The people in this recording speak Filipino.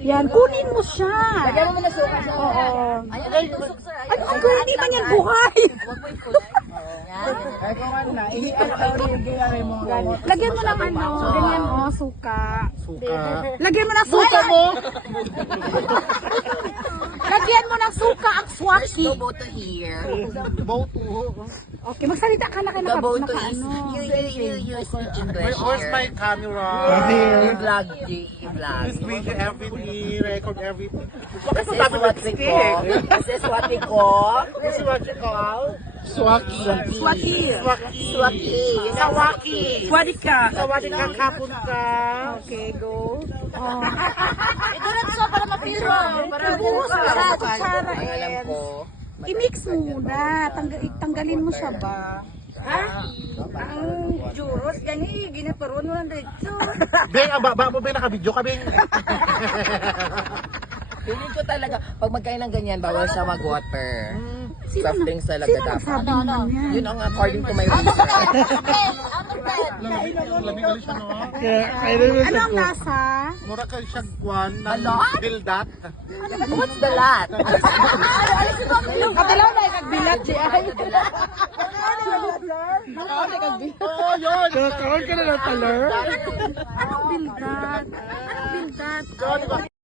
Yan, kunin mo siya. Lagyan mo na suka siya. Oo. Ayan, ay, tusok sir. Ano ang girl, hindi man yan buhay. Huwag mo ikulay. Yan. Ay, kung ano na, i-ano mo. Lagyan mo ng ano, ganyan mo, suka. Suka. Lagyan mo ng suka mo. Lagyan mo ng suka ang swaki. No boto here. Boto. Okay, magsalita ka na kayo The boto is, ano. you speak English Where's my here. camera? You vlog, you vlog. This video, everything, record everything. This is what we call, this is what we call, This is what you call? Swaki. Swaki. Swaki. swaki. Sawaki. Wadika. Sawaki ka kapon ka. Okay, go. Oh. Ito na siya para mapiro. Para Buhos mo sa kutsara, Ang alam Eds. ko. I-mix muna. Tanggalin mo siya ba? Ha? Ang juros, ganyan, ginaparoon mo lang dito. Beng, ang baba mo, Beng, nakabidyo ka, Beng. Feeling ko talaga, pag magkain ng ganyan, bawal siya mag-water. Sino Soft drinks talaga Sino dapat. nagsabi naman yan? Yun ang according to my research. Lamig ulit siya, no? Ano ang nasa? Mura ka siya, Juan, ng Balot? bildat. What's the lot? Kapalaw na ikagbilat siya. Oo, yun. Anong bildat? Anong bildat? John,